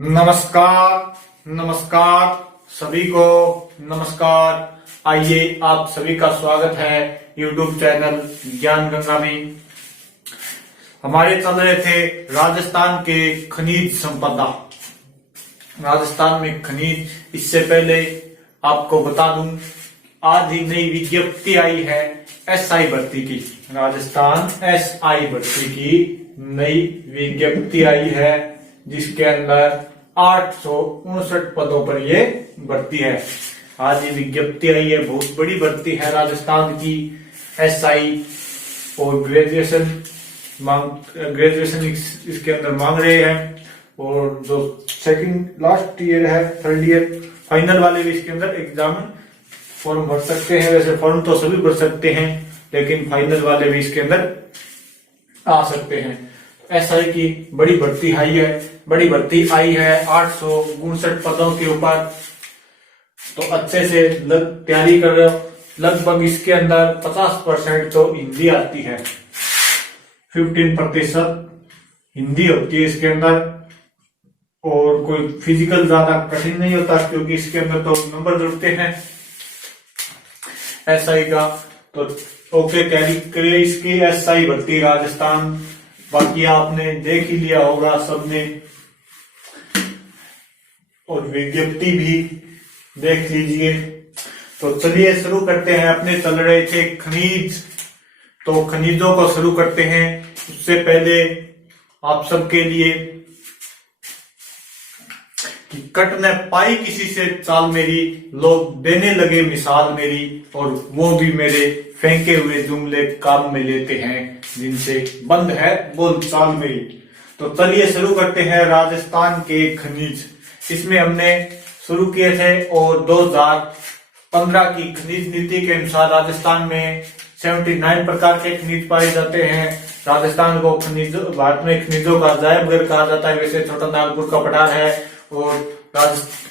नमस्कार नमस्कार सभी को नमस्कार। आइए आप सभी का स्वागत है YouTube चैनल ज्ञान गंगा में। हमारे चल रहे थे राजस्थान के खनिज संपदा। राजस्थान में खनिज, इससे पहले आपको बता दूं आज ही नई विज्ञप्ति आई है SI भर्ती की। राजस्थान SI भर्ती की नई विज्ञप्ति आई है जिसके अंदर 859 पदों पर ये भर्ती है। आज ये विज्ञप्ति आई है, बहुत बड़ी भर्ती है राजस्थान की। SI और ग्रेजुएशन इसके अंदर मांग रहे हैं, और जो सेकंड लास्ट ईयर है, थर्ड ईयर फाइनल वाले भी इसके अंदर एग्जाम फॉर्म भर सकते हैं। वैसे फॉर्म तो सभी भर सकते हैं, लेकिन फाइनल वाले भी इसके अंदर आ सकते हैं। SI की बड़ी भर्ती आई है 859 पदों के ऊपर। तो अच्छे से तैयारी कर रहे हो। लगभग इसके अंदर 50% तो हिंदी आती है, 15% हिंदी होती है इसके अंदर। और कोई फिजिकल ज्यादा कठिन नहीं होता, क्योंकि इसके अंदर तो नंबर जुड़ते हैं SI का। तो ओके तैयारी करिए इसकी। SI भर्ती राजस्थान, बाकी आपने देख ही लिया होगा सबने, और विज्ञप्ति भी देख लीजिए। तो चलिए शुरू करते हैं। अपने चल रहे थे खनिज, तो खनिजों को शुरू करते हैं। उससे पहले आप सबके लिए कि कट न पाई किसी से चाल मेरी, लोग देने लगे मिसाल मेरी, और वो भी मेरे फेंके हुए जुमले काम में लेते हैं जिनसे बंद है बोल चाल मेरी। तो चलिए शुरू करते हैं राजस्थान के खनिज। इसमें हमने शुरू किए थे, और 2015 की खनिज नीति के अनुसार राजस्थान में 79 प्रकार के खनिज पाए जाते हैं। राजस्थान को भारत में खनिजों का जायबगर कहा जाता है। वैसे छोटा नागपुर का पठार है। और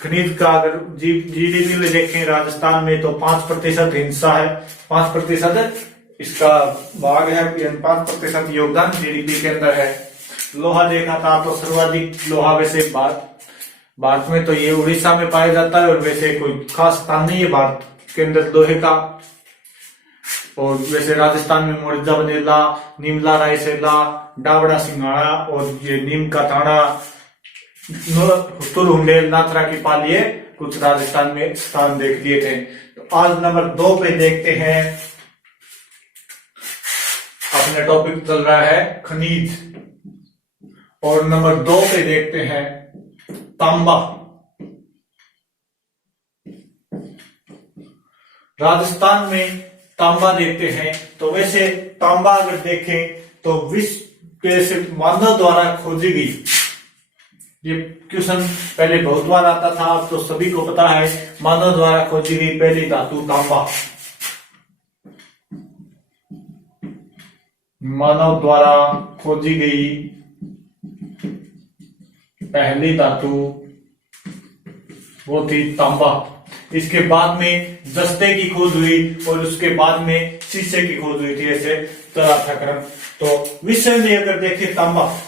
खनिज का अगर GDP में देखें राजस्थान में, तो 5% हिस्सा है, 5% इसका भाग है, 5% योगदान GDP के अंदर है। लोहा देखा था तो सर्वाधिक लोहा वैसे भारत में तो ये उड़ीसा में पाया जाता है, और वैसे कोई खास स्थान नहीं है भारत के अंदर लोहे का। और वैसे राजस्थान में मोरजा बनेला, नीमला रायसेला, डावड़ा सिंघाड़ा, और ये नीम का थाना, हुतुल हुंडेल, नाथरा की पालिये कुछ राजस्थान में स्थान देख लिए थे। तो आज नंबर 2 पे देखते हैं। अपने टॉपिक चल रहा है खनिज, और नंबर 2 पे देखते हैं तांबा। राजस्थान में तांबा देखते हैं। तो वैसे तांबा अगर देखें तो विश्व से मानव द्वारा खोजी गई, ये क्वेश्चन पहले बहुत बार आता था, अब तो सभी को पता है, मानव द्वारा खोजी गई पहली धातु तांबा। मानव द्वारा खोजी गई पहली धातु वो थी तांबा। इसके बाद में जस्ते की खोज हुई, और उसके बाद में शीशे की खोज हुई थी। ऐसे चला था क्रम। तो विश्व में अगर देखें तांबा,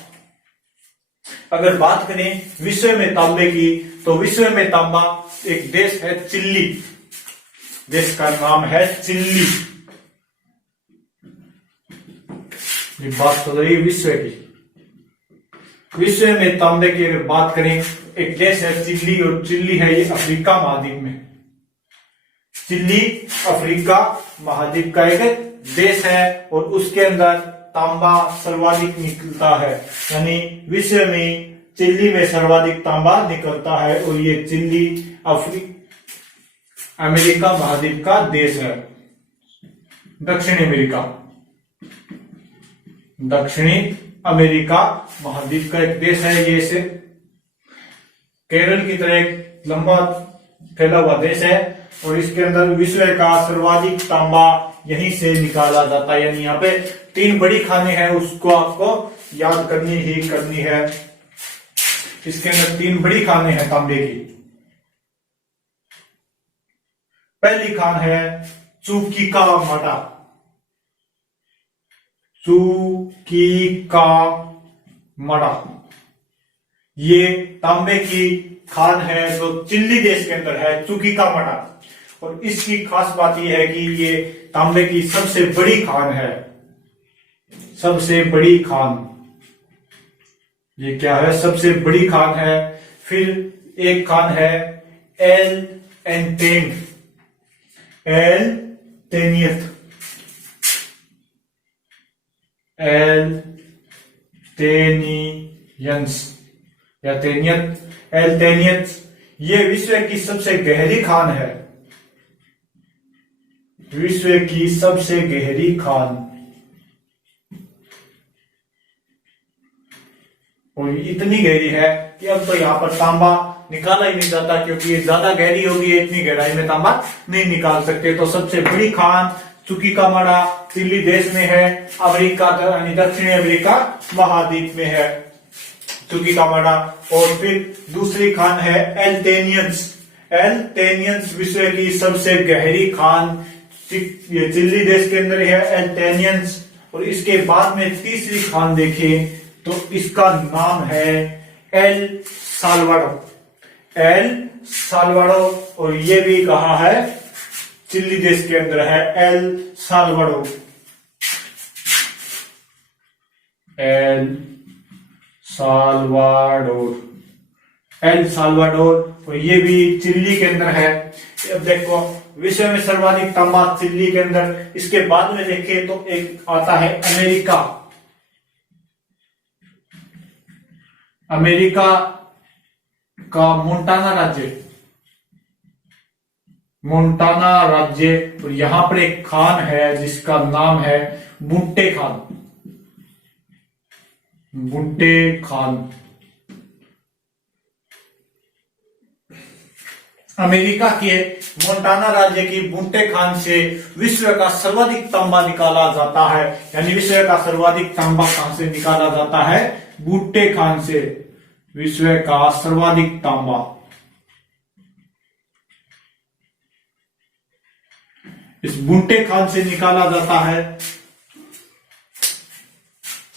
अगर बात करें विश्व में तांबे की, तो विश्व में तांबा एक देश है चिली। देश का नाम है चिली। ये बात चल रही है विश्व की। विश्व में तांबे की अगर बात करें, एक देश है चिली, और चिली है ये अफ्रीका महाद्वीप में। चिली अफ्रीका महाद्वीप का एक देश है, और उसके अंदर तांबा सर्वाधिक निकलता है। यानी विश्व में चिली में सर्वाधिक तांबा निकलता है, और ये चिली अमेरिका महाद्वीप का देश है। दक्षिणी अमेरिका महाद्वीप का एक देश है। ये से केरल की तरह एक लंबा फैला हुआ देश है, और इसके अंदर विश्व का सर्वाधिक तांबा यहीं से निकाला जाता है। यानी यहाँ पे 3 बड़ी खाने हैं, उसको आपको याद करनी है। इसके अंदर 3 बड़ी खाने हैं तांबे की। पहली खान है चुकीका माटा। चुकीका मड़ा, ये तांबे की खान है जो चिल्ली देश के अंदर है, चुकीकामाडा। और इसकी खास बात यह है कि ये तांबे की सबसे बड़ी खान है, सबसे बड़ी खान। ये क्या है? सबसे बड़ी खान है। फिर एक खान है एल एंटेन, एल टेनियत, एल टेनियंस या टेनियत, एल टेनियत। ये विश्व की सबसे गहरी खान है, विश्व की सबसे गहरी खान। और इतनी गहरी है कि अब तो यहाँ पर तांबा निकाला ही नहीं जाता, क्योंकि ये ज्यादा गहरी होगी, इतनी गहराई में तांबा नहीं निकाल सकते। तो सबसे बड़ी खान चुकीकामाडा चिली देश में है, अमेरिका यानी दक्षिणी अमेरिका महाद्वीप में है चुकीकामाडा। और फिर दूसरी खान है एल्टेनियंस, एल्टेनियंस विश्व की सबसे गहरी खान, ये चिली देश के अंदर है एल्टेनियंस। और इसके बाद में तीसरी खान देखें तो इसका नाम है एल साल्वाडो, एल साल्वाडो। और ये भी कहा है? चिली देश के अंदर है El Salvador, El Salvador, El Salvador. और ये भी चिली के अंदर है। अब देखो विश्व में सर्वाधिक तांबा चिली के अंदर। इसके बाद में देखें तो एक आता है अमेरिका, अमेरिका का मोंटाना राज्य, मोंटाना राज्य। और यहां पर एक खान है जिसका नाम है बुट्टे खान, बुट्टे खान। अमेरिका के मोंटाना राज्य की बुट्टे खान से विश्व का सर्वाधिक तांबा निकाला जाता है। यानी विश्व का सर्वाधिक तांबा कहां से निकाला जाता है? बुट्टे खान से, विश्व का सर्वाधिक तांबा। इस बुट्टे खान से निकाला जाता है।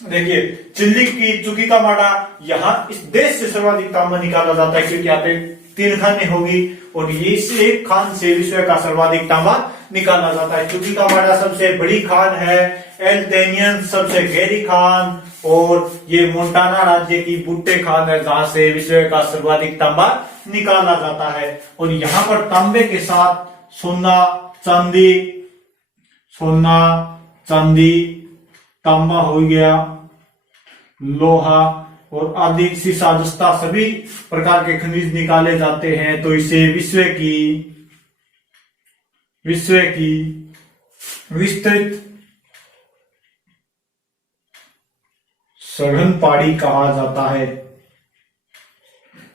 देखिए चिल्ली की चुकीकामाडा, यहां इस देश से सर्वाधिक तांबा निकाला जाता है, क्योंकि यहाँ पे 3 खानें होगी और ये इस एक खान से विश्व का सर्वाधिक तांबा निकाला जाता है। चुकीकामाडा सबसे बड़ी खान है, एल्टेनियन सबसे गहरी खान, और ये मोंटाना राज्य की बुट्टे खान है जहां से विश्व का सर्वाधिक तांबा निकाला जाता है। और यहाँ पर तांबे के साथ सोना, चांदी, सोना, चांदी, तांबा हो गया, लोहा और आदि, सीसा, जस्ता, सभी प्रकार के खनिज निकाले जाते हैं। तो इसे विश्व की विस्तृत सघन पहाड़ी कहा जाता है,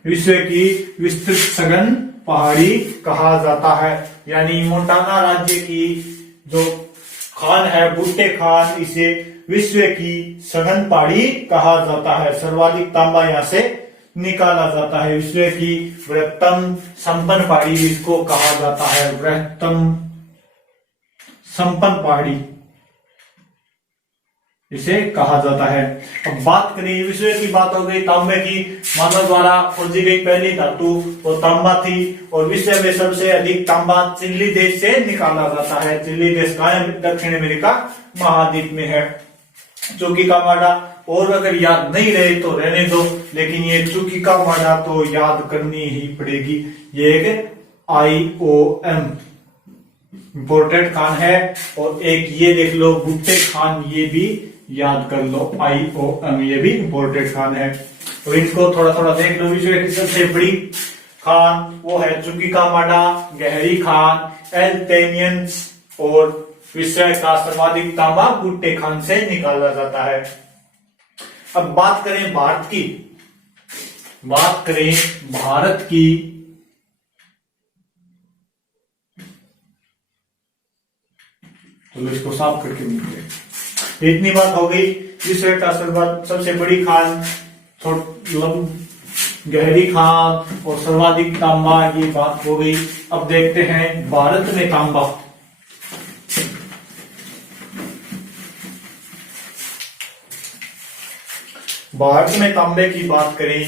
विश्व की विस्तृत सघन पहाड़ी कहा जाता है। यानी मोंटाना राज्य की जो खान है बुट्टे खान, इसे विश्व की सघन पहाड़ी कहा जाता है। सर्वाधिक तांबा यहां से निकाला जाता है। विश्व की बृहत्तम संपन्न पहाड़ी इसको कहा जाता है, बृहत्तम संपन्न पहाड़ी इसे कहा जाता है। अब बात करें, विश्व की बात हो गई, तांबे की मानव द्वारा खोजी गई पहली धातु वो तांबा थी। और विश्व में सबसे अधिक तांबा चिली देश से निकाला जाता है। चिली देश कहाँ है? दक्षिण अमेरिका महाद्वीप में है। चुकीकामाडा और अगर याद नहीं रहे तो रहने दो, लेकिन ये चुकीकामाडा तो याद करनी ही पड़ेगी। ये एक IOM इम्पोर्टेड खान है। और एक ये देख लो बुट्टे खान, ये भी याद कर लो, IOM, ये भी इम्पोर्टेड खान है। और इनको थोड़ा थोड़ा देख लो। विश्व की सबसे बड़ी खान वो है चुकीकामाडा, गहरी खान, एल्टेनियंस, और विश्व का सर्वाधिक तांबा बुट्टे खान से निकाला जाता है। अब बात करें भारत की, बात करें भारत की, तो इसको साफ करके मिलते हैं। इतनी बात हो गई। विश्व का सबसे बड़ी खान, गहरी खान और सर्वाधिक तांबा, ये बात हो गई। अब देखते हैं भारत में तांबा। भारत में तांबे की बात करें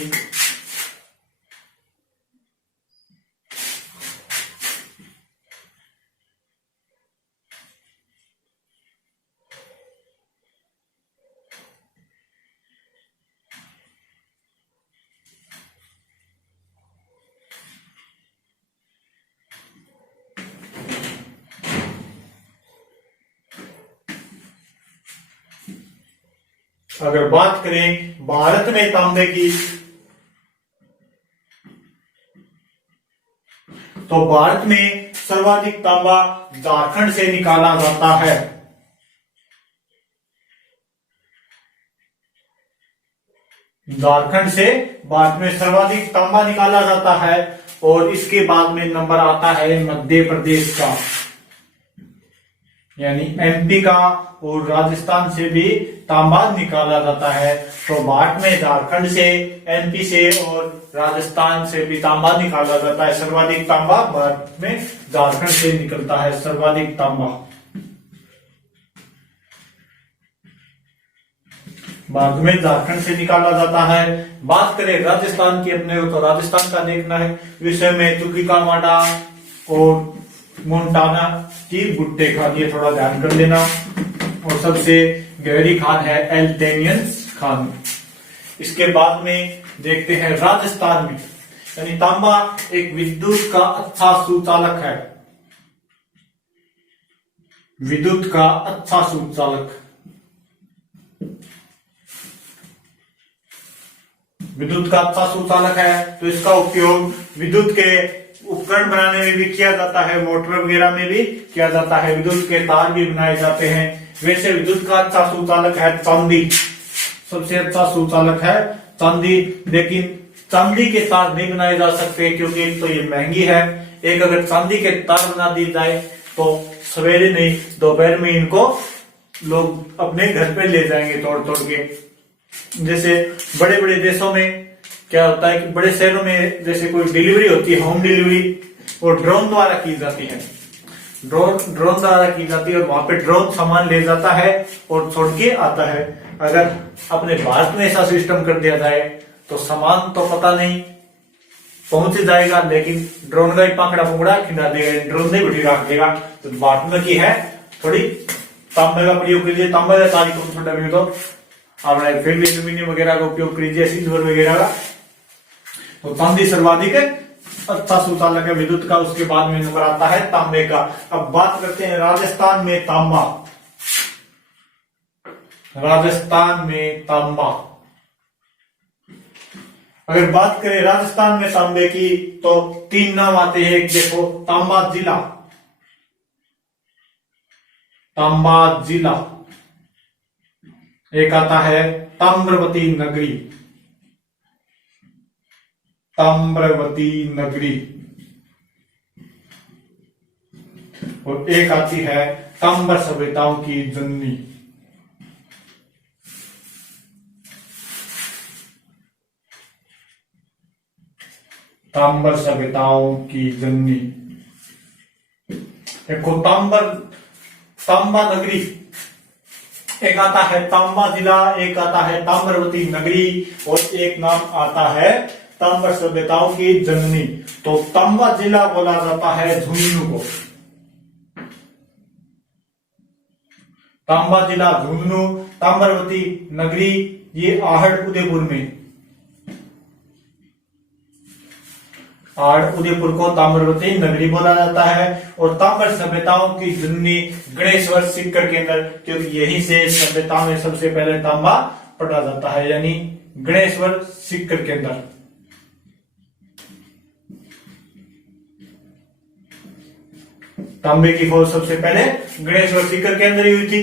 अगर बात करें भारत में तांबे की, तो भारत में सर्वाधिक तांबा झारखंड से निकाला जाता है। झारखंड से भारत में सर्वाधिक तांबा निकाला जाता है। और इसके बाद में नंबर आता है मध्य प्रदेश का, यानी एमपी का, और राजस्थान से भी तांबा निकाला जाता है। तो भारत में झारखंड से, एमपी से और राजस्थान से भी तांबा निकाला जाता है। सर्वाधिक तांबा भारत में झारखंड से निकलता है, सर्वाधिक तांबा भारत में झारखंड से निकाला जाता है। बात करें राजस्थान की अपने को, तो राजस्थान का देखना है विषय में तुकिका माडा और मोन्टाना की भुट्टे खान, ये थोड़ा ध्यान कर लेना। और सबसे गहरी खान है एल्टेनियंस खान। इसके बाद में देखते हैं राजस्थान में, यानी तांबा एक विद्युत का अच्छा सुचालक है, विद्युत का अच्छा सुचालक, विद्युत का अच्छा सुचालक है। तो इसका उपयोग विद्युत के उपकरण बनाने में भी किया जाता है, मोटर वगैरह में भी किया जाता है, विद्युत के तार भी बनाए जाते हैं। वैसे विद्युत का अच्छा सुचालक है चांदी, सबसे अच्छा सुचालक है चांदी। लेकिन चांदी के तार नहीं बनाए जा सकते क्योंकि एक तो ये महंगी है, एक अगर चांदी के तार बना दी जाए तो सवेरे नहीं दोपहर में इनको लोग अपने घर पे ले जाएंगे तोड़ तोड़ के। जैसे बड़े बड़े देशों में क्या होता है कि बड़े शहरों में जैसे कोई डिलीवरी होती है, होम डिलीवरी, वो ड्रोन द्वारा की जाती है, ड्रोन द्वारा की जाती है और वहां पे ड्रोन सामान ले जाता है और छोड़ के आता है। अगर अपने भारत में ऐसा सिस्टम कर दिया जाए तो सामान तो पता नहीं पहुंच जाएगा, लेकिन ड्रोन का ही पाकड़ा पुकड़ा खिला देगा, ड्रोन नहीं बैठी रख देगा। तो भारत में की है थोड़ी तांबे का प्रयोग कीजिए, तांबे का तारीख को छोटा भी तो आप फिर एल्यूमिनियम वगैरह का उपयोग कीजिए, सिल्वर वगैरह का। तो चांदी सर्वाधिक अच्छा सुचालक है विद्युत का। उसके बाद में नंबर आता है तांबे का। अब बात करते हैं राजस्थान में तांबा, राजस्थान में तांबा। अगर बात करें राजस्थान में तांबे की तो 3 नाम आते हैं। एक देखो तांबा जिला, तांबा जिला, एक आता है ताम्रवती नगरी, ताम्रवती नगरी, और एक आती है ताम्र सभ्यताओं की जननी, ताम्र सभ्यताओं की जननी। देखो तांबा नगरी, एक आता है तांबा जिला, एक आता है ताम्रवती नगरी और एक नाम आता है ताम्र सभ्यताओं की जननी। तो तांबा जिला बोला जाता है झुंझुनू को, तांबा जिला झुंझुनू। ताम्रवती नगरी ये आहड़ उदयपुर में, आहड़ उदयपुर को ताम्रवती नगरी बोला जाता है। और ताम्र सभ्यताओं की जननी गणेश्वर सिक्कर केंद्र, क्योंकि यहीं से सभ्यता में सबसे पहले तांबा पढ़ा जाता है, यानी गणेश्वर सिक्कर केंद्र। तांबे की खोज सबसे पहले गणेश्वर सिक्कर केंद्र ही हुई थी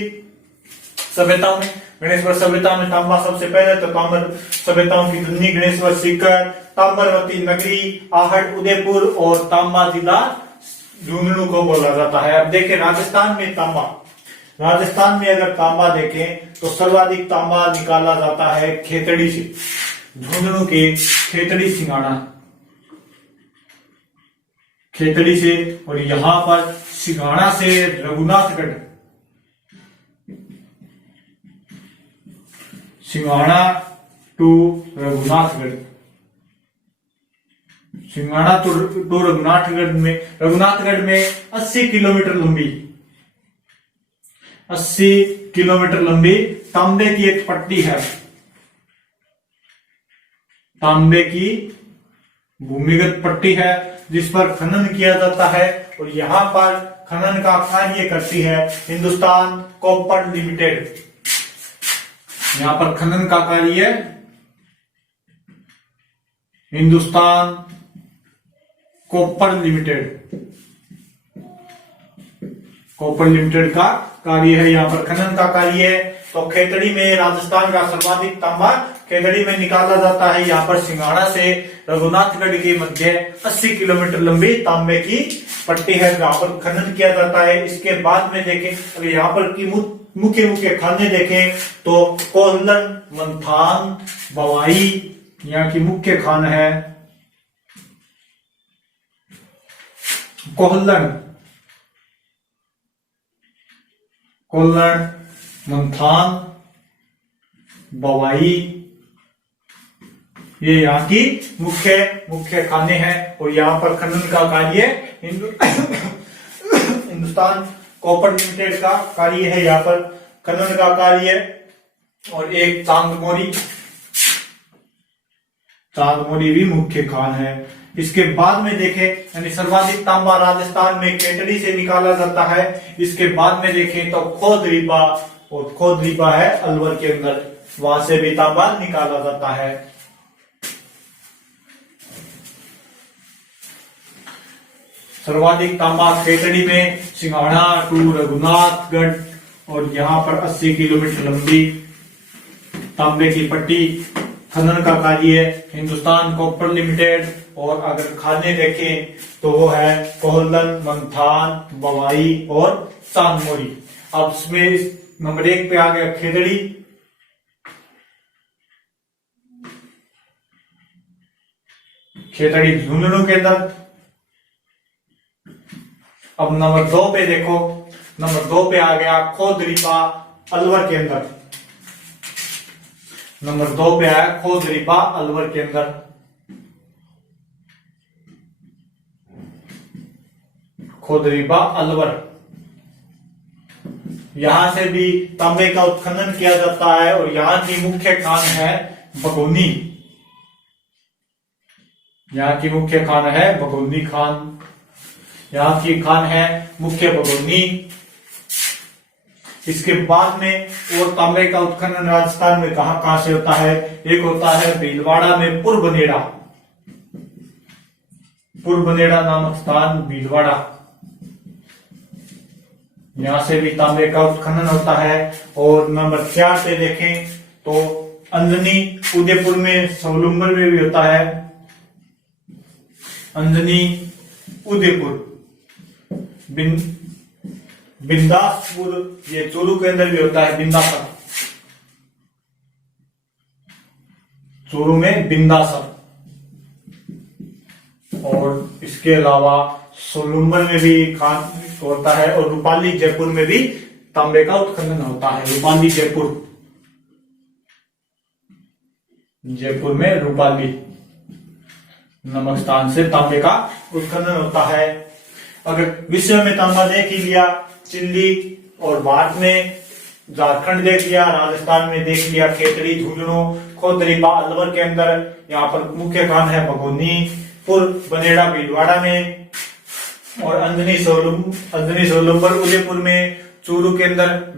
सभ्यताओं में। गणेश्वर सभ्यता में तांबा सबसे पहले, तो ताम्र सभ्यताओं की जननी गणेश्वर सिक्कर, ताम्रवती नगरी, आहड़ उदयपुर और तांबा जिला झुंझुनू को बोला जाता है। अब देखें राजस्थान में तांबा, राजस्थान में अगर तांबा देखें तो सर्वाधिक तांबा निकाला जाता है खेतड़ी से, झुंझुनू के खेतड़ी सिंगाड़ा, खेतड़ी से। और यहां पर सिंगाड़ा से रघुनाथगढ़, सिंगाड़ा टू रघुनाथगढ़, सिंगाड़ा टू रघुनाथगढ़ में 80 किलोमीटर लंबी, 80 किलोमीटर लंबी तांबे की एक पट्टी है, तांबे की भूमिगत पट्टी है जिस पर खनन किया जाता है। और यहां पर खनन का कार्य करती है हिंदुस्तान कॉपर लिमिटेड, यहां पर खनन का कार्य हिंदुस्तान कॉपर लिमिटेड का कार्य है। यहाँ पर खनन का कार्य है। तो खेतड़ी में राजस्थान का सर्वाधिक तांबा खेतड़ी में निकाला जाता है। यहाँ पर सिंघाड़ा से रघुनाथगढ़ के मध्य 80 किलोमीटर लंबी तांबे की पट्टी है, जहाँ पर खनन किया जाता है। इसके बाद में देखें, अगर यहाँ पर की मुख्य खाने देखें तो कोल्लन, मंथान, बवाई यहाँ की मुख्य खान है। कोल्लन, मंथान, बवाई ये यहाँ की मुख्य खाने हैं। और यहाँ पर खनन का कार्य हिंदुस्तान कॉपर लिमिटेड का कार्य है। यहाँ पर खनन का कार्य और एक चांदमोरी भी मुख्य खान है। इसके बाद में देखें, यानी सर्वाधिक तांबा राजस्थान में खेतड़ी से निकाला जाता है। इसके बाद में देखें तो खोदरीबा, और खोदरीबा है अलवर के अंदर, वहां से भी तांबा निकाला जाता है। सर्वाधिक तांबा खेतड़ी में सिंघाड़ा टू रघुनाथगढ़, और यहाँ पर 80 किलोमीटर लंबी तांबे की पट्टी। खनन का कार्य हिंदुस्तान कॉपर लिमिटेड। और अगर खाने देखें तो वो है कोल्लन, मंथान, बवाई और चांदमोरी। अब इसमें नंबर 1 पे आ गया खेतड़ी। खेतड़ी झुंझुनू के अंदर। अब नंबर 2 पे देखो, नंबर 2 पे आ गया खोदरीबा अलवर के अंदर। नंबर 2 पे आया खोदरीबा अलवर के अंदर। खोदरीबा अलवर, यहां से भी तांबे का उत्खनन किया जाता है। और यहाँ की मुख्य खान है बगोनी। यहाँ की मुख्य खान है बगोनी खान। यहाँ की खान है मुख्य बगोनी। इसके बाद में और तांबे का उत्खनन राजस्थान में कहां से होता है? एक होता है भीलवाड़ा में पुरबनेड़ा नामक स्थान भीलवाड़ा, यहां से भी तांबे का उत्खनन होता है। और नंबर 4 पे देखें तो अंजनी उदयपुर में सवलुम्बर में भी होता है। अंजनी उदयपुर, बिंदासपुर ये चूरू के अंदर भी होता है। बिंदासर, चूरू में बिंदासर। और इसके अलावा सोलुम्बर में भी खान होता है। और रूपाली जयपुर में भी तांबे का उत्खनन होता है। रूपाली जयपुर में रूपाली नामक स्थान से तांबे का उत्खनन होता है। अगर विश्व में तांबा देख ही लिया, चिल्ली और भारत में झारखंड देख लिया, राजस्थान में देख लिया खेतड़ी, झुंझुनू, खोदरीबा अलवर के अंदर। यहाँ पर मुख्य खान है बगोनी, पुरबनेड़ा भीलवाड़ा में, और अंजनी सोलुम्बर उदयपुर में, चूरू के अंदर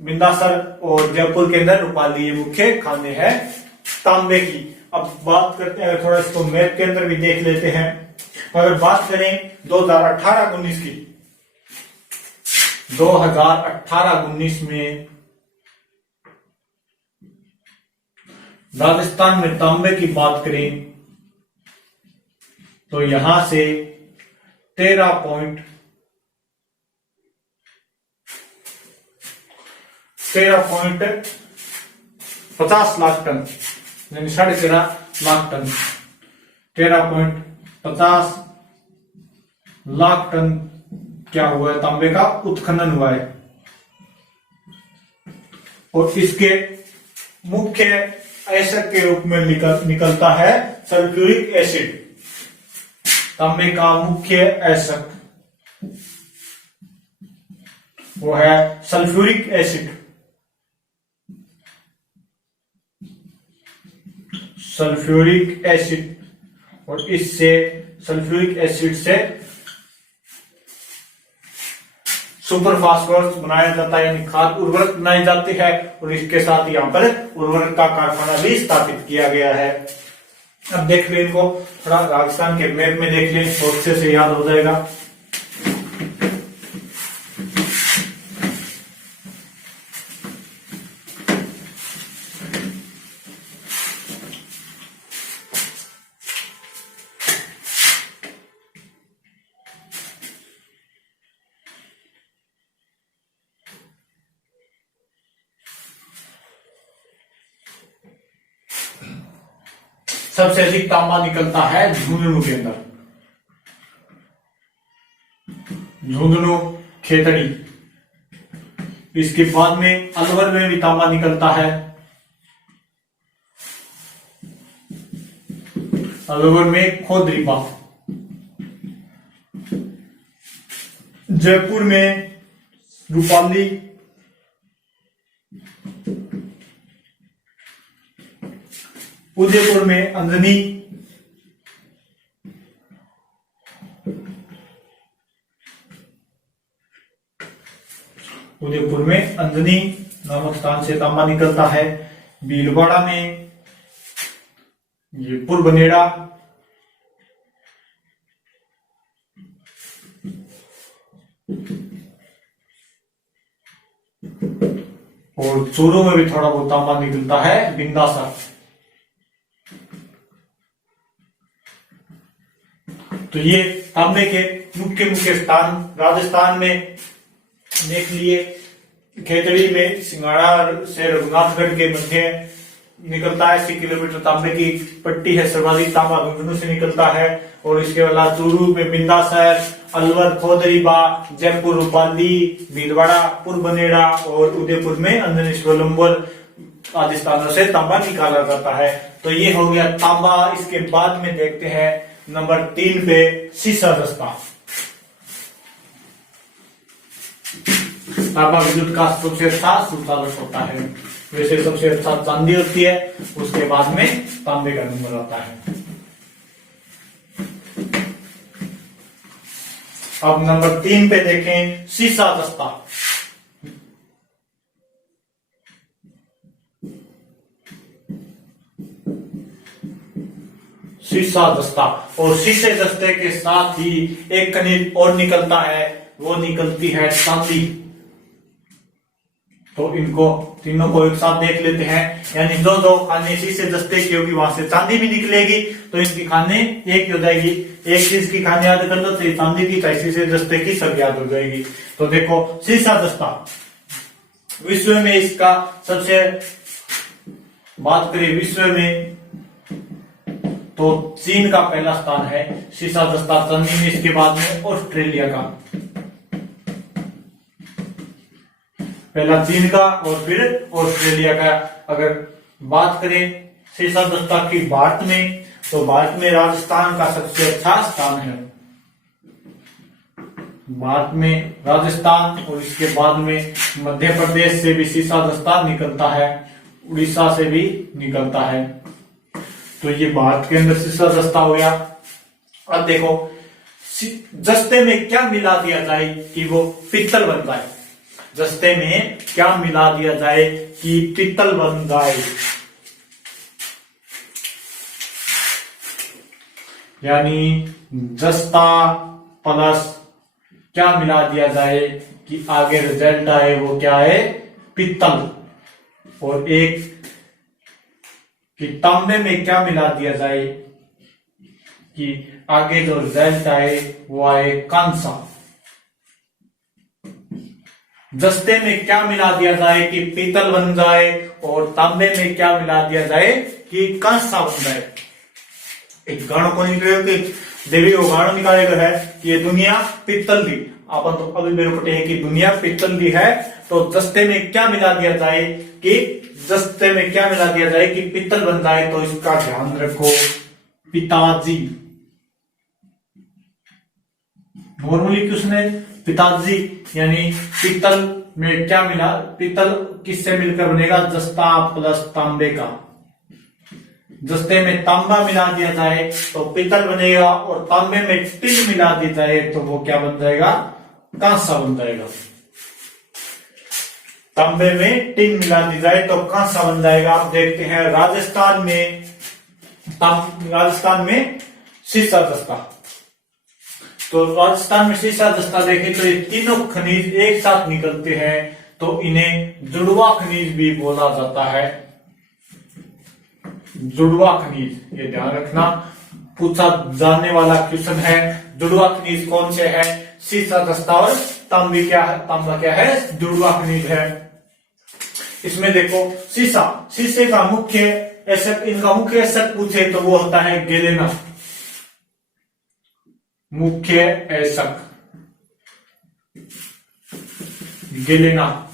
बिंदासर, और जयपुर के अंदर रूपाली। ये मुख्य खाने हैं तांबे की। अब बात करते हैं, थोड़ा इसको मैप के अंदर भी देख लेते हैं। अगर बात करें 2018-19 की, 2018-19 में राजस्थान में तांबे की बात करें तो यहां से 13.50 लाख टन, यानी 13.5 लाख टन, 13.50 लाख टन क्या हुआ है? तांबे का उत्खनन हुआ है। और इसके मुख्य एसिड के रूप में निकलता है सल्फ्यूरिक एसिड। तांबे का मुख्य एसिड वो है सल्फ्यूरिक एसिड। सल्फ्यूरिक एसिड, और इससे सल्फ्यूरिक एसिड से सुपर फास्फोरस बनाया जाता है, यानी खाद उर्वरक बनाए जाते हैं, और इसके साथ यहाँ पर उर्वरक का कारखाना भी स्थापित किया गया है। अब देख लें इनको, थोड़ा राजस्थान के मैप में देख लें तो अच्छे से याद हो जाएगा। सबसे अधिक तांबा निकलता है झुंझुनू के अंदर, झुंझुनू, खेतड़ी। इसके बाद में अलवर में भी तांबा निकलता है, अलवर में खोदरीबा, जयपुर में रूपाली, उदयपुर में अंजनी, उदयपुर में अंजनी नामक स्थान से तांबा निकलता है। भीलवाड़ा में ये पुरबनेड़ा, और चूरू में भी थोड़ा बहुत तांबा निकलता है, बिंदासा। तो ये तांबे के मुख्य मुख्य स्थान राजस्थान में देख लिए। खेतड़ी में सिंगाड़ा से रघुनाथगढ़ के मध्य निकलता है, 80 किलोमीटर तांबे की पट्टी है, सर्वाधिक तांबा झुंझुनू से निकलता है। और इसके अलावा चूरू में बिंदासर, अलवर, खोदरीबा, जयपुर रूपाली, भीलवाड़ा, पुरबनेड़ा और उदयपुर में अंजनी, स्वयंवर आदि स्थानों से तांबा निकाला जाता है। तो ये हो गया तांबा। इसके बाद में देखते हैं नंबर 3 पे सीसा दस्ता। तांबा विद्युत का सबसे अच्छा सुचालक होता है। वैसे सबसे अच्छा चांदी होती है, उसके बाद में तांबे का नंबर आता है। अब नंबर 3 पे देखें सीसा दस्ता। सीसा दस्ता, और शीशे दस्ते के साथ ही एक खनिज और निकलता है, वो निकलती है चांदी। तो इनको तीनों को एक साथ देख लेते हैं, यानी दो दो खाने शीशे दस्ते की होगी, वहां से चांदी भी निकलेगी, तो इनकी खाने एक ही हो जाएगी। एक चीज की खाने याद कर लो तो ये चांदी की, चाहे शीशे दस्ते की, सब याद हो जाएगी। तो देखो सीसा दस्ता विश्व में इसका सबसे, बात करें विश्व में तो चीन का पहला स्थान है सीसा दस्ता चांदी में। इसके बाद में ऑस्ट्रेलिया का, पहला चीन का और फिर ऑस्ट्रेलिया का। अगर बात करें सीसा दस्ता की भारत में, तो भारत में राजस्थान का सबसे अच्छा स्थान है। भारत में राजस्थान, और इसके बाद में मध्य प्रदेश से भी सीसा दस्ता निकलता है, उड़ीसा से भी निकलता है। तो ये भारत के अंदर सीसा दस्ता हो गया। अब देखो जस्ते में क्या मिला दिया जाए कि वो पित्तल बन जाए, जस्ते में क्या मिला दिया जाए कि पित्तल बन जाए, यानी जस्ता प्लस क्या मिला दिया जाए कि आगे रिजल्ट आए वो क्या है, पित्तल। और एक कि तांबे में क्या मिला दिया जाए कि आगे जो रिजल्ट आए वो आए कांसा। जस्ते में क्या मिला दिया जाए कि पीतल बन जाए, और तांबे में क्या मिला दिया जाए कि कांसा बन जाए। एक गाणो को निकले कि देवी वो गाणो निकालेगा है कि ये दुनिया पित्तल दी, अपन तो अभी मेरे पटे है कि दुनिया पित्तल दी है। तो जस्ते में क्या मिला दिया जाए कि, जस्ते में क्या मिला दिया जाए कि पित्तल बन जाए, तो इसका ध्यान रखो पिताजी। नॉर्मली किसने पिताजी, यानी पित्तल में क्या मिला, पित्तल किससे मिलकर बनेगा, जस्ता प्लस तांबे का। जस्ते में तांबा मिला दिया जाए तो पित्तल बनेगा, और तांबे में टिन मिला दी जाए तो वो क्या बन जाएगा, कांसा बन जाएगा। तांबे में टिन मिला दी जाए तो कांसा बन जाएगा। आप देखते हैं राजस्थान में सीसा दस्ता। तो राजस्थान में सीसा दस्ता देखें तो ये तीनों खनिज एक साथ निकलते हैं, तो इन्हें जुड़वा खनिज भी बोला जाता है। जुड़वा खनिज, ये ध्यान रखना, पूछा जाने वाला क्वेश्चन है। जुड़वा खनिज कौन से हैं? सीसा दस्ता और तांबा क्या है? जुड़वा खनिज है। इसमें देखो शीशे का मुख्य एसक, इनका मुख्य एसक पूछे तो वो होता है गेलेना। मुख्य एसक गेलेना,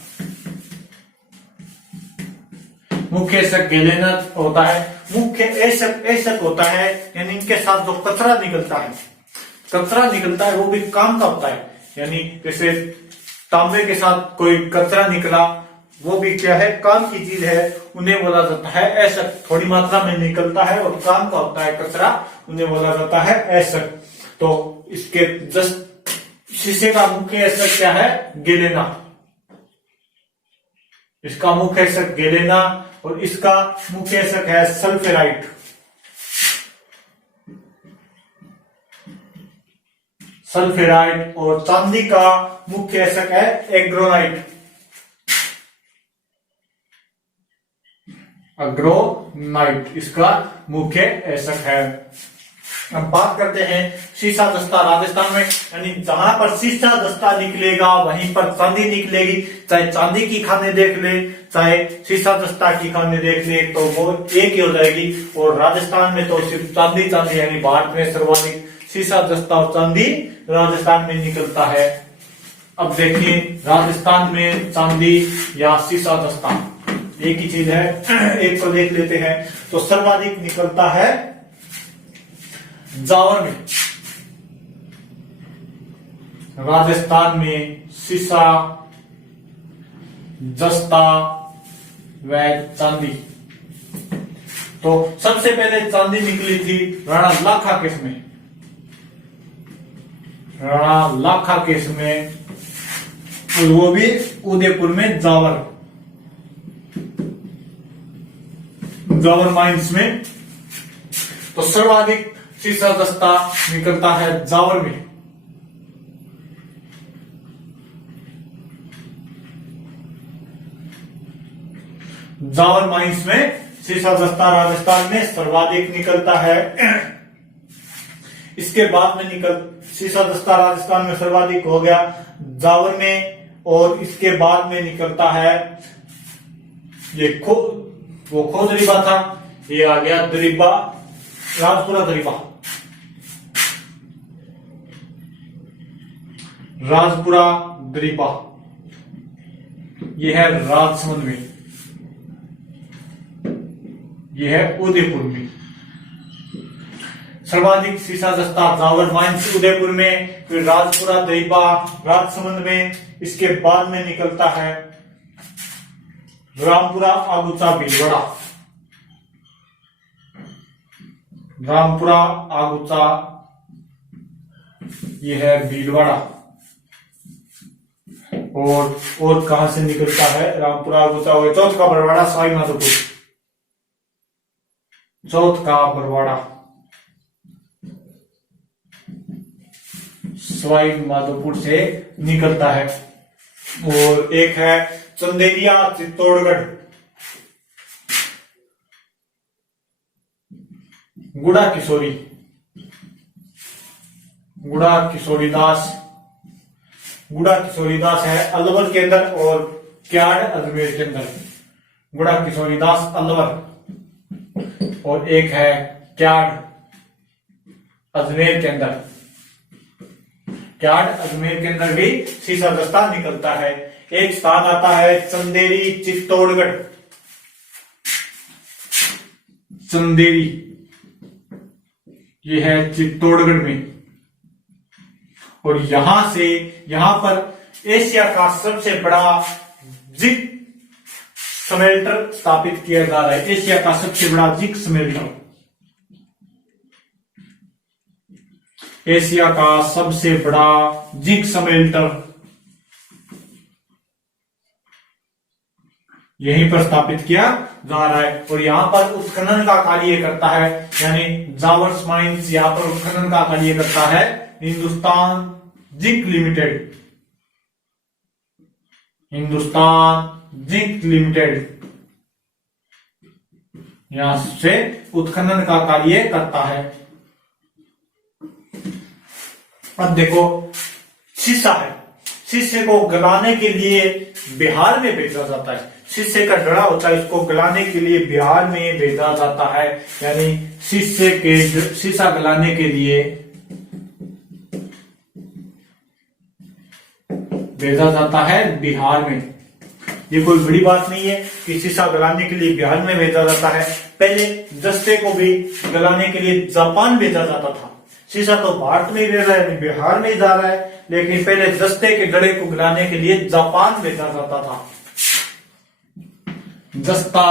मुख्य एसक गेलेना होता है। मुख्य एसक होता है यानी इनके साथ जो कचरा निकलता है वो भी काम का होता है। यानी जैसे तांबे के साथ कोई कचरा निकला, वो भी क्या है? काम की चीज है, उन्हें बोला जाता है एसक। थोड़ी मात्रा में निकलता है और काम का होता है कचरा, उन्हें बोला जाता है एसक। तो इसके जस्ट शीशे का मुख्य एसक क्या है? गेलेना। इसका मुख्य एसक गेलेना और इसका मुख्य एसक है सल्फेराइट। सल्फेराइट। और चांदी का मुख्य एसक है एग्रोनाइट। अग्रोनाइट इसका मुख्य एसक है। अब बात करते हैं सीसा दस्ता राजस्थान में, यानी जहां पर सीसा दस्ता निकलेगा वहीं पर चांदी निकलेगी। चाहे चांदी की खाने देख ले, चाहे सीसा दस्ता की खाने देख ले, तो वो एक ही हो जाएगी। और राजस्थान में तो सिर्फ चांदी यानी भारत में सर्वाधिक सीसा दस्ता और चांदी राजस्थान में निकलता है। अब देखिए राजस्थान में चांदी या सीसा दस्ता एक ही चीज है, एक को देख लेते हैं। तो सर्वाधिक निकलता है जावर में। राजस्थान में सीसा, जस्ता व चांदी। तो सबसे पहले चांदी निकली थी राणा लाखा केस में। राणा लाखा केस में, वो भी उदयपुर में जावर माइंस में। तो सर्वाधिक सीसा दस्ता निकलता है जावर में। जावर माइंस में सीसा दस्ता राजस्थान में सर्वाधिक निकलता है। इसके बाद में सीसा दस्ता राजस्थान में सर्वाधिक हो गया जावर में, और इसके बाद में निकलता है ये वो खोदरीबा था, ये आ गया दरीबा, राजपुरा दरीबा। राजपुरा दरीबा ये है राजसमंद में, ये है उदयपुर में। सर्वाधिक सीसा दस्ता जावर माइंस उदयपुर में, फिर राजपुरा दरीबा राजसमंद में। इसके बाद में निकलता है रामपुरा आगुचा भीलवाड़ा। रामपुरा आगुचा ये है भीलवाड़ा। और कहां से निकलता है? रामपुरा आगुचा हो गया चौथ का बरवाड़ा, सवाई माधोपुर। चौथ का बरवाड़ा सवाई माधोपुर से निकलता है। और एक है चंदेरिया चित्तौड़गढ़। गुड़ा किशोरीदास है अलवर के अंदर, और क्याड़ अजमेर के अंदर। गुड़ा किशोरीदास अलवर, और एक है क्याड़ अजमेर के अंदर। क्याड़ अजमेर के अंदर भी सीसा दस्ता निकलता है। एक स्थान आता है चंदेरी चित्तौड़गढ़। चंदेरी ये है चित्तौड़गढ़ में। और यहां पर एशिया का सबसे बड़ा जिंक स्मेल्टर स्थापित किया जा रहा है। एशिया का सबसे बड़ा जिंक स्मेल्टर, एशिया का सबसे बड़ा जिंक स्मेल्टर यहीं पर स्थापित किया जा रहा है। और यहाँ पर उत्खनन का कार्य करता है, यानी जावर्स माइंस यहाँ पर उत्खनन का कार्य करता है Hindustan zinc limited. Hindustan zinc limited यहां से उत्खनन का कार्य करता है। अब देखो शीशा है, शीशे को गलाने के लिए बिहार में भेजा जाता है। शीशे का डड़ा होता है, इसको गलाने के लिए बिहार में भेजा जाता है, यानी शीशा गलाने के लिए भेजा जाता है बिहार में। ये कोई बड़ी बात नहीं है कि शीशा गलाने के लिए बिहार में भेजा जाता है। पहले जस्ते को भी गलाने के लिए जापान भेजा जाता था। शीशा तो भारत में ही रह रहा है, बिहार में ही जा रहा है, लेकिन पहले जस्ते के डड़े को गलाने के लिए जापान भेजा जाता था। जस्ता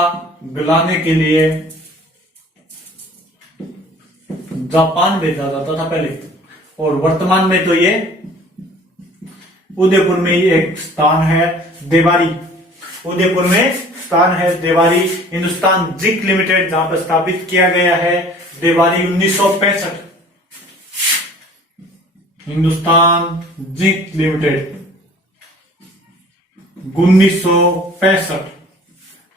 गलाने के लिए जापान भेजा जाता था पहले, और वर्तमान में तो ये उदयपुर में एक स्थान है देवारी। उदयपुर में स्थान है देवारी, हिंदुस्तान जिंक लिमिटेड जहां पर स्थापित किया गया है देवारी 1965। हिंदुस्तान जिंक लिमिटेड 1965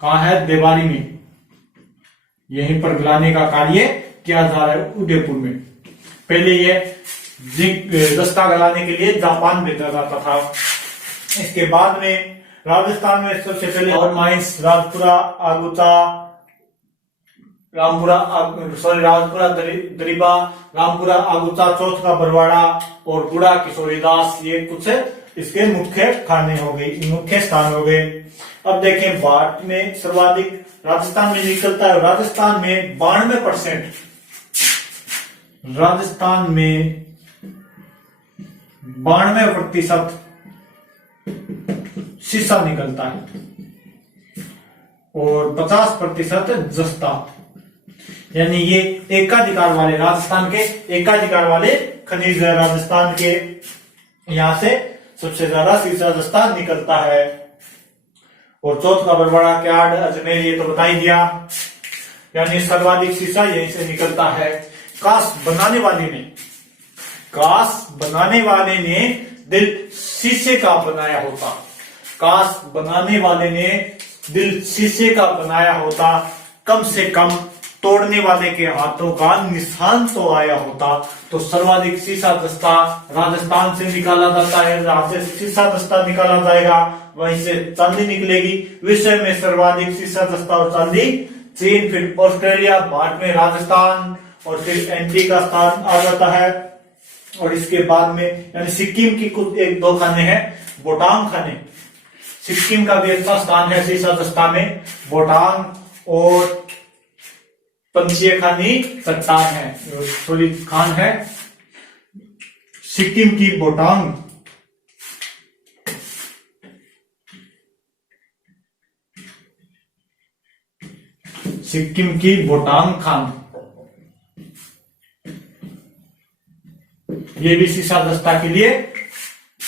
कहा है देवारी में। यहीं पर गलाने का कार्य किया जा रहा है उदयपुर में। पहले ये जिंक दस्ता गलाने के लिए जापान भेजा जाता था। इसके बाद में राजस्थान में सबसे पहले और माइंस राजपुरा आगुचा राजपुरा दरीबा, रामपुरा आगुचा, चौथ का बरवाड़ा और गुड़ा किशोरीदास, ये कुछ इसके मुख्य खाने हो गए, मुख्य स्थान हो गए। अब देखें भारत में सर्वाधिक राजस्थान में निकलता है। राजस्थान में 92%, राजस्थान में 92% शीशा निकलता है और 50% जस्ता, यानी ये एकाधिकार वाले, राजस्थान के एकाधिकार वाले खनिज है। राजस्थान के यहां से सबसे ज्यादा शीशा जस्ता निकलता है। और चौथ का बरवाड़ा, क्याड, अजमेर, ये तो बता ही दिया, यानी सर्वाधिक शीशा यहीं से निकलता है। कांस बनाने वाले ने दिल शीशे का बनाया होता। कांस बनाने वाले ने दिल शीशे का बनाया होता, कम से कम तोड़ने वाले के हाथों का निशान तो आया होता। तो सर्वाधिक शीशा दस्ता राजस्थान से निकाला जाता है। जहां से शीशा दस्ता निकाला जाएगा वहीं से चांदी निकलेगी। विश्व में सर्वाधिक शीशा दस्ता और चांदी चीन, फिर ऑस्ट्रेलिया, भारत में राजस्थान और फिर एमपी का स्थान आ जाता है। और इसके बाद में यानी सिक्किम की कुछ 1-2 खाने हैं, बोटांग खाने। सिक्किम का भी अच्छा स्थान है शीशा दस्ता में, बोटांग और पंचीय खानी चट्टान है, सॉरी खान है। सिक्किम की बोटांग, सिक्किम की बोटांग खान, ये भी शीशा दस्ता के लिए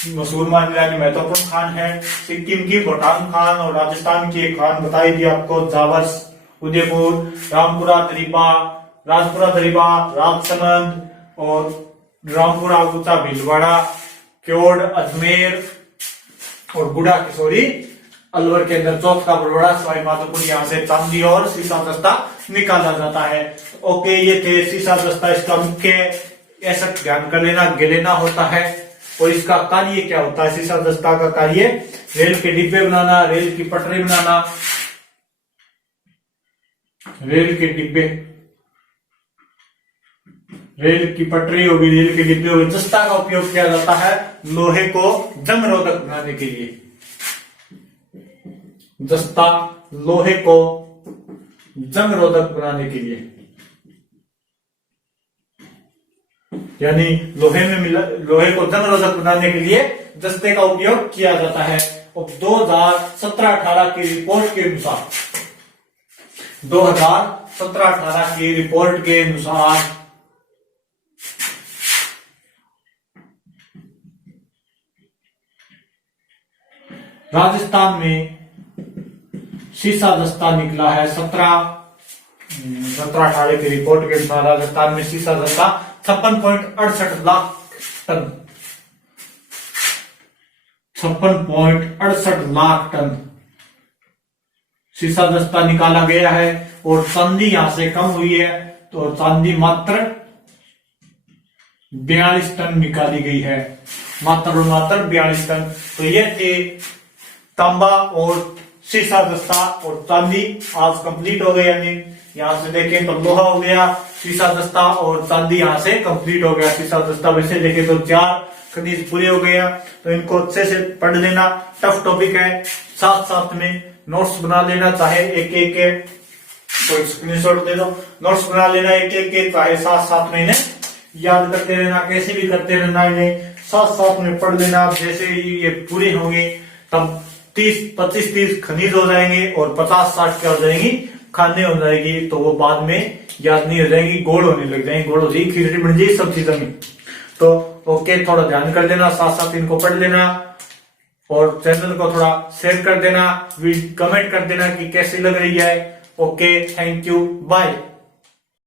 मशहूर मानी जाने महत्वपूर्ण खान है। सिक्किम की बोटांग खान और राजस्थान की एक खान बताई दी आपको, जावस, उदयपुर, रामपुरा दरीबा, राजपुरा दरीबा, राजसमंद और रामपुरा आगुचा, भीलवाड़ा, क्योड़, अजमेर और गुड़ा किशोरी अलवर के अंदर। चौथ का बरवाड़ा, सवाई माधोपुर, यहाँ से चांदी और शीशा दस्ता निकाला जाता है। ओके, ये थे शीशा दस्ता। इसका मुख्य ऐसा ध्यान कर लेना, गलेना होता है। और इसका कार्य क्या होता है? शीशा दस्ता का कार्य रेल के डिब्बे बनाना, रेल की पटरी बनाना, रेल के डिब्बे, रेल की पटरी होगी, रेल के डिब्बे होगी। जस्ता का उपयोग किया जाता है लोहे को जंग रोधक बनाने के लिए। जस्ता लोहे को जंग रोधक बनाने के लिए, यानी लोहे को जंग रोधक बनाने के लिए जस्ते का उपयोग किया जाता है। और 2017-18 की रिपोर्ट के अनुसार 2017-18 की रिपोर्ट के अनुसार राजस्थान में सीसा दस्ता निकला है 17/18 की रिपोर्ट के अनुसार राजस्थान में सीसा दस्ता 56.68 लाख टन 56.68 लाख टन सीसा दस्ता निकाला गया है। और चांदी यहां से कम हुई है, तो चांदी मात्र 42 टन निकाली गई है, मात्र 42 टन। तो ये थे तांबा और सीसा दस्ता और चांदी आज कंप्लीट हो गए। यानी यहां से देखें तो लोहा हो गया, सीसा दस्ता और चांदी यहां से कंप्लीट हो गया। सीसा दस्ता वैसे देखें तो 4 खनिज पूरे हो गया। तो इनको अच्छे से पढ़ लेना, टफ टॉपिक है, साथ साथ में नोट्स बना लेना, चाहे एक एक कोई स्क्रीनशॉट दे दो, नोट्स बना लेना एक एक, चाहे साथ साथ में इन्हें याद करते रहना, कैसे भी करते रहना, इन्हें साथ साथ में पढ़ लेना। जैसे ही ये पूरे होंगे तब 30-25-30 खनिज हो जाएंगे और 50-60 क्या हो जाएंगी, खाने हो जाएगी। तो वो बाद में याद नहीं हो जाएंगी, गोल होने लग जाएंगी, गोल हो जाएगी, खिचड़ी बन जाएगी सब चीजों में। तो ओके, थोड़ा ध्यान कर लेना, साथ साथ इनको पढ़ लेना और चैनल को थोड़ा शेयर कर देना, कमेंट कर देना कि कैसी लग रही है। Okay, thank you, bye.